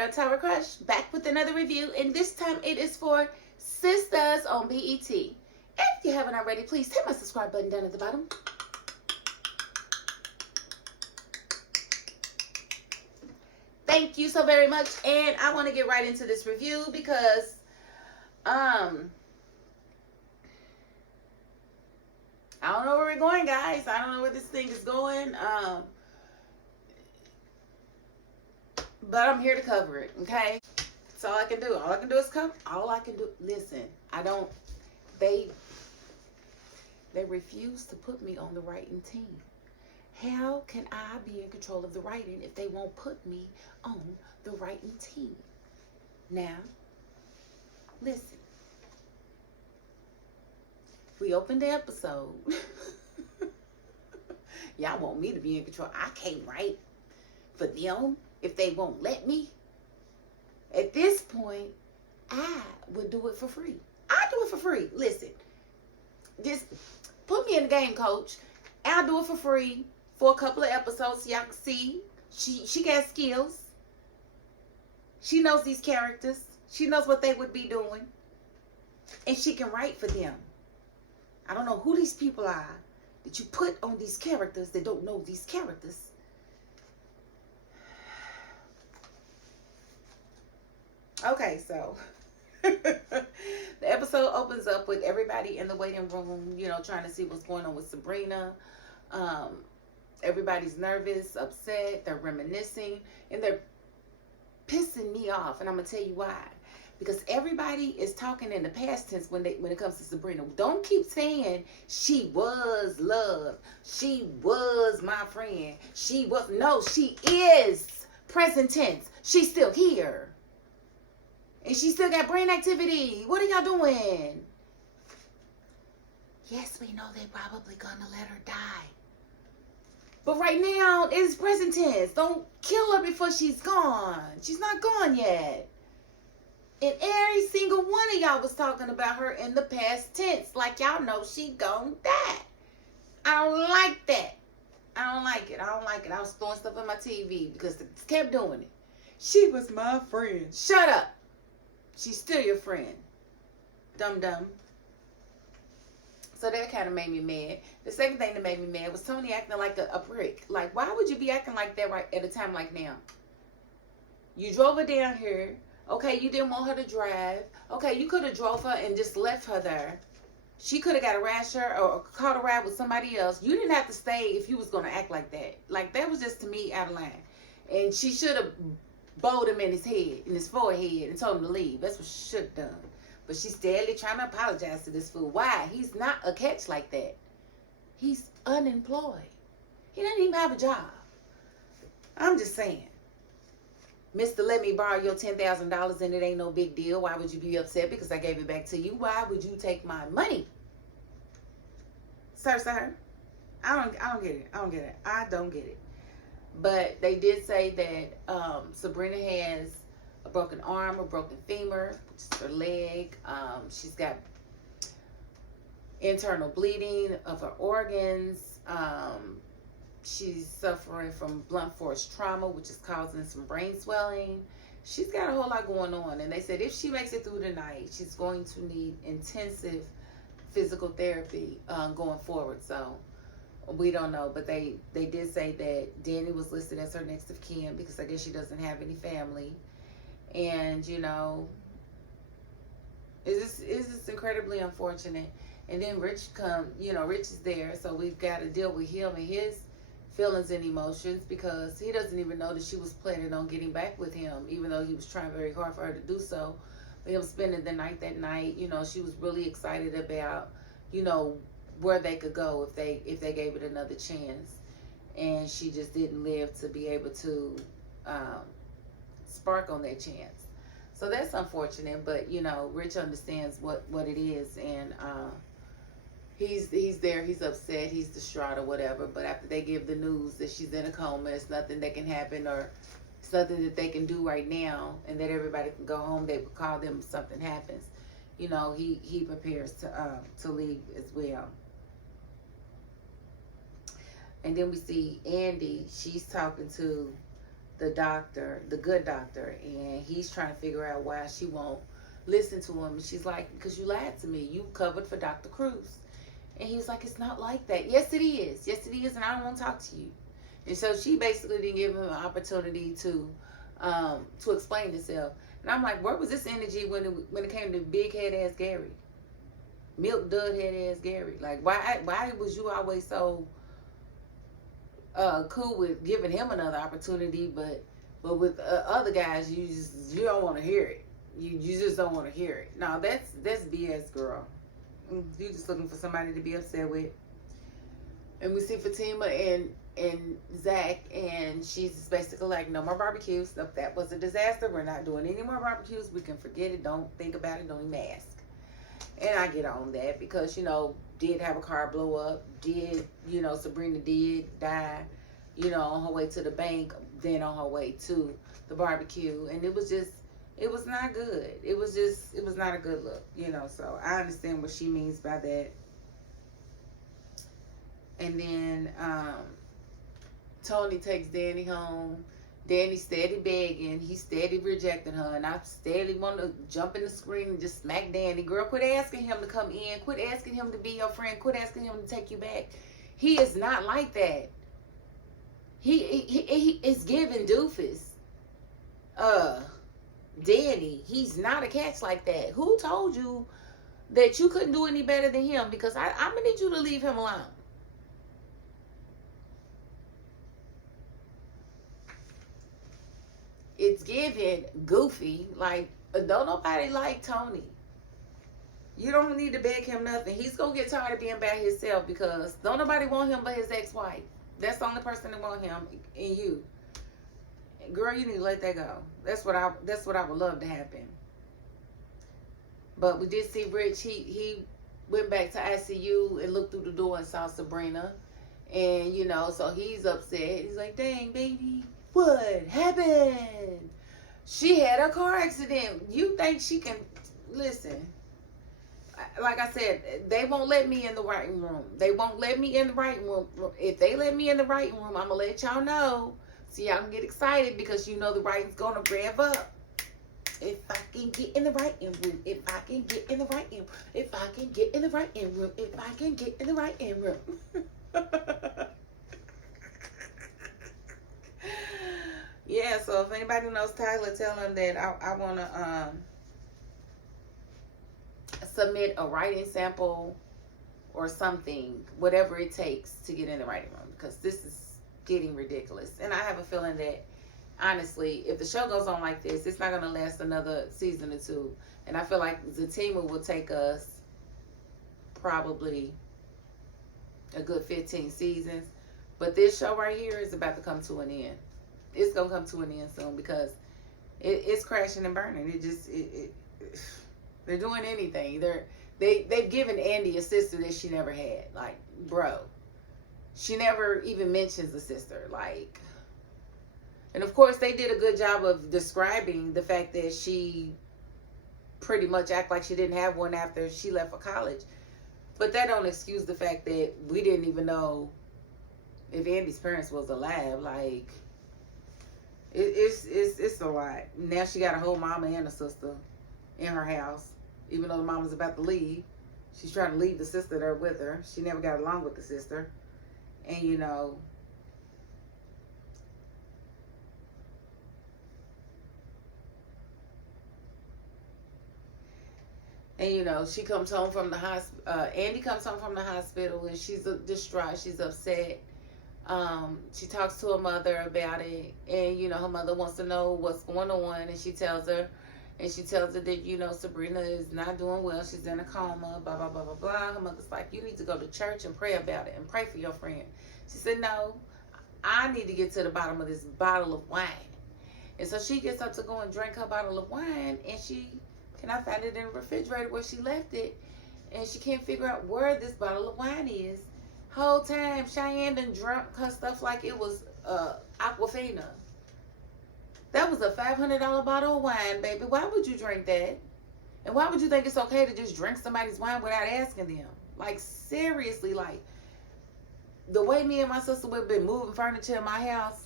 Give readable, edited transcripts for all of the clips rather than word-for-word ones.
girl Tower Crush, back with another review, and this time it is for Sistas on BET. If you haven't already, please hit my subscribe button down at the bottom. Thank you so very much, and I want to get right into this review because I don't know where we're going, guys. I don't know where this thing is going. But I'm here to cover it, okay? That's all I can do. All I can do is cover. All I can do. Listen, I don't. They refuse to put me on the writing team. How can I be in control of the writing if they won't put me on the writing team? Now, listen. We opened the episode. Y'all want me to be in control. I can't write for them if they won't let me. At this point, I would do it for free. I do it for free. Listen, just put me in the game, coach. I'll do it for free for a couple of episodes so y'all can see. She got skills. She knows these characters. She knows what they would be doing. And she can write for them. I don't know who these people are that you put on these characters that don't know these characters. Okay, so the episode opens up with everybody in the waiting room, you know, trying to see what's going on with Sabrina. Everybody's nervous, upset, they're reminiscing, and they're pissing me off, and I'm gonna tell you why. Because everybody is talking in the past tense when it comes to Sabrina. Don't keep saying she was loved, she was my friend, she was. No, she is present tense. She's still here. And she still got brain activity. What are y'all doing? Yes, we know they're probably gonna let her die. But right now, it's present tense. Don't kill her before she's gone. She's not gone yet. And every single one of y'all was talking about her in the past tense. Like y'all know she gon' die. I don't like that. I don't like it. I don't like it. I was throwing stuff on my TV because they kept doing it. She was my friend. Shut up. She's still your friend. Dum-dum. So that kind of made me mad. The second thing that made me mad was Tony acting like a prick. Like, why would you be acting like that right at a time like now? You drove her down here. Okay, you didn't want her to drive. Okay, you could have drove her and just left her there. She could have got a ride share or caught a ride with somebody else. You didn't have to stay if you was going to act like that. Like, that was just, to me, out of line. And she should have bowed him in his head, in his forehead, and told him to leave. That's what she should have done. But she's steadily trying to apologize to this fool. Why? He's not a catch like that. He's unemployed. He doesn't even have a job. I'm just saying. Mister, let me borrow your $10,000 and it ain't no big deal. Why would you be upset? Because I gave it back to you. Why would you take my money? Sir. I don't get it. I don't get it. I don't get it. But they did say that Sabrina has a broken arm, a broken femur, which is her leg. She's got internal bleeding of her organs. She's suffering from blunt force trauma, which is causing some brain swelling. She's got a whole lot going on. And they said if she makes it through the night, she's going to need intensive physical therapy going forward. So we don't know, but they did say that Danny was listed as her next of kin because I guess she doesn't have any family. And, you know, it's just incredibly unfortunate. And then Rich Rich is there, so we've got to deal with him and his feelings and emotions because he doesn't even know that she was planning on getting back with him, even though he was trying very hard for her to do so. But him spending the night that night, you know, she was really excited about, you know, where they could go if they gave it another chance. And she just didn't live to be able to spark on that chance. So that's unfortunate, but, you know, Rich understands what it is, and he's there, he's upset, he's distraught or whatever, but after they give the news that she's in a coma, it's nothing that can happen, or it's nothing that they can do right now, and that everybody can go home, they would call them if something happens. You know, he prepares to leave as well. And then we see Andy, she's talking to the doctor, the good doctor, and he's trying to figure out why she won't listen to him. And she's like, because you lied to me. You covered for Dr. Cruz. And he was like, it's not like that. Yes, it is. Yes, it is, and I don't want to talk to you. And so she basically didn't give him an opportunity to explain himself. And I'm like, where was this energy when it came to big head ass Gary? Milk dud head ass Gary. Like, why was you always so cool with giving him another opportunity, but with other guys, you don't want to hear it. You just don't want to hear it. No, that's BS, girl. You just looking for somebody to be upset with. And we see Fatima and Zach, and she's just basically like, no more barbecues. That was a disaster. We're not doing any more barbecues. We can forget it. Don't think about it. Don't even ask. And I get on that because, did have a car blow up. Did, Sabrina did die, on her way to the bank, then on her way to the barbecue. And it was not good. It was not a good look, So I understand what she means by that. And then Tony takes Danny home. Danny steady begging. He steady rejecting her. And I steady want to jump in the screen and just smack Danny. Girl, quit asking him to come in. Quit asking him to be your friend. Quit asking him to take you back. He is not like that. He is giving doofus. Danny, he's not a catch like that. Who told you that you couldn't do any better than him? Because I'm going to need you to leave him alone. It's giving goofy. Like, don't nobody like Tony. You don't need to beg him nothing. He's going to get tired of being by himself because don't nobody want him but his ex-wife. That's the only person that want him and you. Girl, you need to let that go. That's what I would love to happen. But we did see Rich. He went back to ICU and looked through the door and saw Sabrina. And, so he's upset. He's like, dang, baby. What happened? She had a car accident. You think she can... Listen. Like I said, they won't let me in the writing room. They won't let me in the writing room. If they let me in the writing room, I'm going to let y'all know. So y'all can get excited because the writing's going to rev up. If I can get in the writing room. If I can get in the writing room. If I can get in the writing room. If I can get in the writing room. Yeah, so if anybody knows Tyler, tell him that I want to submit a writing sample or something, whatever it takes to get in the writing room, because this is getting ridiculous. And I have a feeling that, honestly, if the show goes on like this, it's not going to last another season or two. And I feel like Zatima will take us probably a good 15 seasons. But this show right here is about to come to an end. It's going to come to an end soon because it's crashing and burning. They're doing anything. They've given Andy a sister that she never had. Like, bro. She never even mentions a sister. Like, and of course they did a good job of describing the fact that she pretty much act like she didn't have one after she left for college. But that don't excuse the fact that we didn't even know if Andy's parents was alive. Like, it's a lot. Now she got a whole mama and a sister in her house, even though the mama's about to leave. She's trying to leave the sister there with her. She never got along with the sister. And she comes home from the hospital. Andy comes home from the hospital and she's distraught. She's upset. She talks to her mother about it, and her mother wants to know what's going on, and she tells her that Sabrina is not doing well. She's in a coma. Blah blah blah blah blah. Her mother's like, you need to go to church and pray about it and pray for your friend. She said, no, I need to get to the bottom of this bottle of wine. And so she gets up to go and drink her bottle of wine, and she cannot find it in the refrigerator where she left it, and she can't figure out where this bottle of wine is. Whole time Cheyenne done drunk her stuff like it was Aquafina. That was a $500 bottle of wine, baby. Why would you drink that? And why would you think it's okay to just drink somebody's wine without asking them? Like, seriously, like, the way me and my sister would have been moving furniture in my house,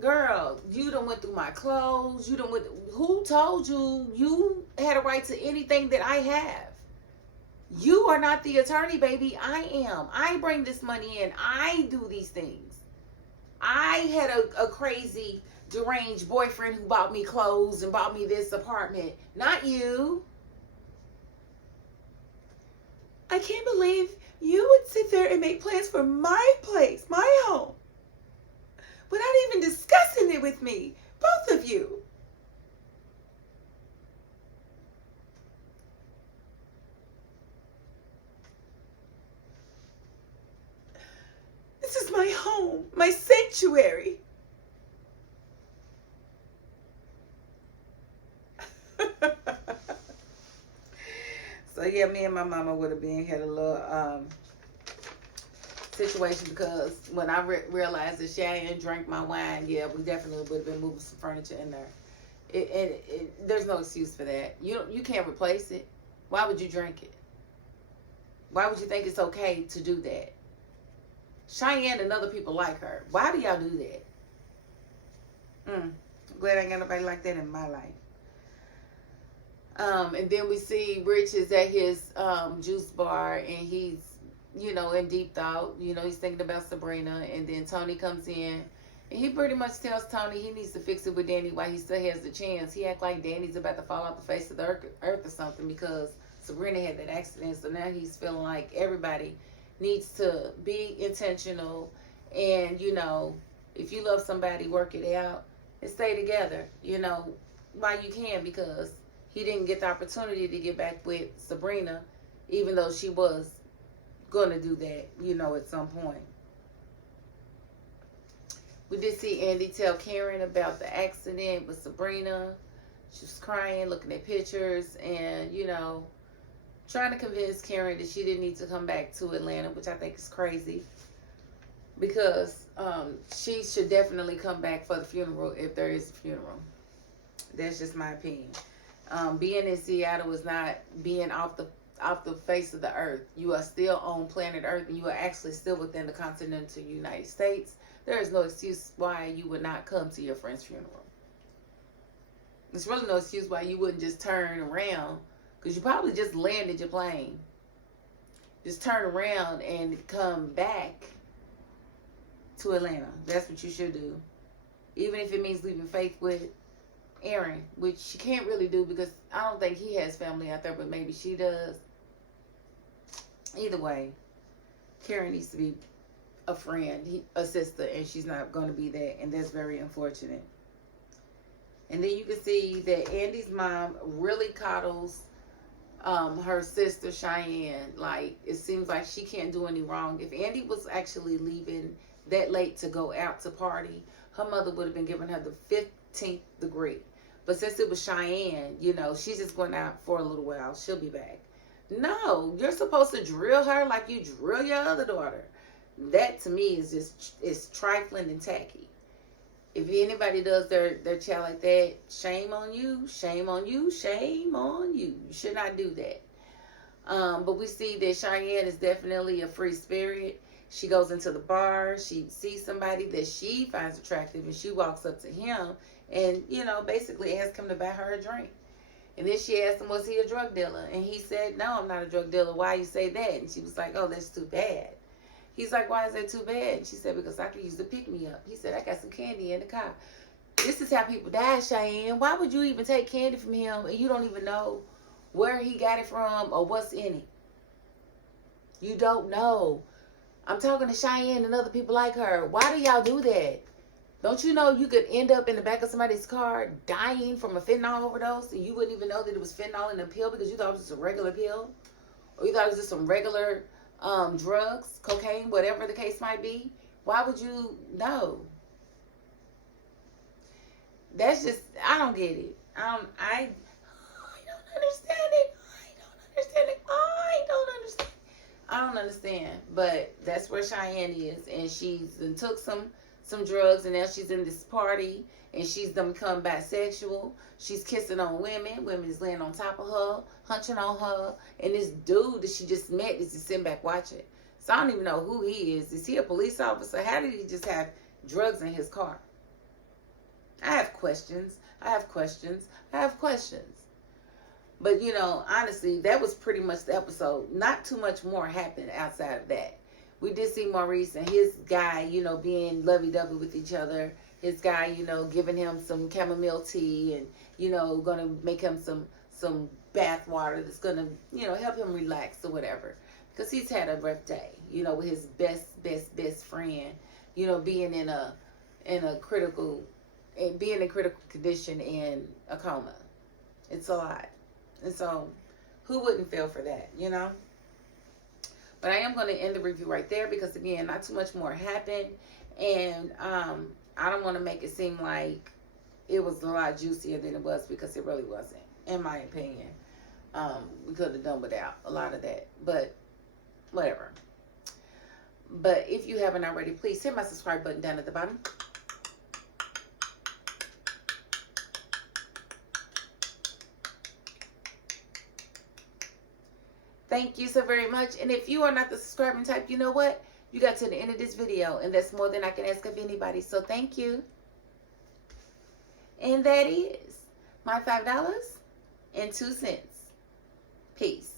Girl, you done went through my clothes. You done went. Who told you you had a right to anything that I have? You are not the attorney, baby. I am. I bring this money in. I do these things. I had a crazy, deranged boyfriend who bought me clothes and bought me this apartment. Not you. I can't believe you would sit there and make plans for my place, my home, without even discussing it with me. Both of you. This is my home, my sanctuary. So yeah, me and my mama would have had a little situation, because when I realized that Cheyenne drank my wine, yeah, we definitely would have been moving some furniture in there. There's no excuse for that. You can't replace it. Why would you drink it? Why would you think it's okay to do that? Cheyenne and other people like her. Why do y'all do that? I'm glad I ain't got nobody like that in my life. And then we see Rich is at his juice bar, and he's, in deep thought. He's thinking about Sabrina, and then Tony comes in, and he pretty much tells Tony he needs to fix it with Danny while he still has the chance. He act like Danny's about to fall off the face of the earth or something, because Sabrina had that accident, so now he's feeling like everybody needs to be intentional, and, if you love somebody, work it out and stay together, while you can, because he didn't get the opportunity to get back with Sabrina, even though she was going to do that, at some point. We did see Andy tell Karen about the accident with Sabrina. She was crying, looking at pictures, and, trying to convince Karen that she didn't need to come back to Atlanta, which I think is crazy, because she should definitely come back for the funeral if there is a funeral. That's just my opinion. Being in Seattle is not being off the face of the earth. You are still on planet Earth, and you are actually still within the continental United States. There is no excuse why you would not come to your friend's funeral. There's really no excuse why you wouldn't just turn around, because you probably just landed your plane. Just turn around and come back to Atlanta. That's what you should do. Even if it means leaving Faith with Aaron, which she can't really do, because I don't think he has family out there, but maybe she does. Either way, Karen needs to be a friend, a sister, and she's not going to be that, and that's very unfortunate. And then you can see that Andy's mom really coddles her sister Cheyenne. Like, it seems like she can't do any wrong. If Andy was actually leaving that late to go out to party, her mother would have been giving her the 15th degree. But since it was Cheyenne, she's just going out for a little while. She'll be back. No, you're supposed to drill her like you drill your other daughter. That, to me, is trifling and tacky. If anybody does their child like that, shame on you, shame on you, shame on you. You should not do that. But we see that Cheyenne is definitely a free spirit. She goes into the bar. She sees somebody that she finds attractive, and she walks up to him and, basically asks him to buy her a drink. And then she asked him, was he a drug dealer? And he said, no, I'm not a drug dealer. Why you say that? And she was like, oh, that's too bad. He's like, why is that too bad? And she said, because I could use the pick-me-up. He said, I got some candy in the car. This is how people die, Cheyenne. Why would you even take candy from him and you don't even know where he got it from or what's in it? You don't know. I'm talking to Cheyenne and other people like her. Why do y'all do that? Don't you know you could end up in the back of somebody's car dying from a fentanyl overdose, and you wouldn't even know that it was fentanyl in the pill because you thought it was just a regular pill? Or you thought it was just some regular drugs, cocaine, whatever the case might be? Why would you know? That's just, I don't get it. I don't understand it. I don't understand. But that's where Cheyenne is, and she's took some drugs, and now she's in this party, and she's become bisexual. She's kissing on women. Women is laying on top of her, hunching on her, and this dude that she just met is just sitting back watching. So I don't even know who he is. Is he a police officer? How did he just have drugs in his car? I have questions. I have questions. I have questions. But, you know, honestly, that was pretty much the episode. Not too much more happened outside of that. We did see Maurice and his guy, you know, being lovey-dovey with each other. His guy, you know, giving him some chamomile tea and, you know, going to make him some bath water that's going to, you know, help him relax or whatever. Because he's had a rough day, you know, with his best friend, you know, being in a critical condition in a coma. It's a lot. And so, who wouldn't feel for that, you know? But I am going to end the review right there because, again, not too much more happened. And I don't want to make it seem like it was a lot juicier than it was, because it really wasn't, in my opinion. We could have done without a lot of that. But, whatever. But if you haven't already, please hit my subscribe button down at the bottom. Thank you so very much. And if you are not the subscribing type, you know what? You got to the end of this video, and that's more than I can ask of anybody. So thank you. And that is my $5.02. Peace.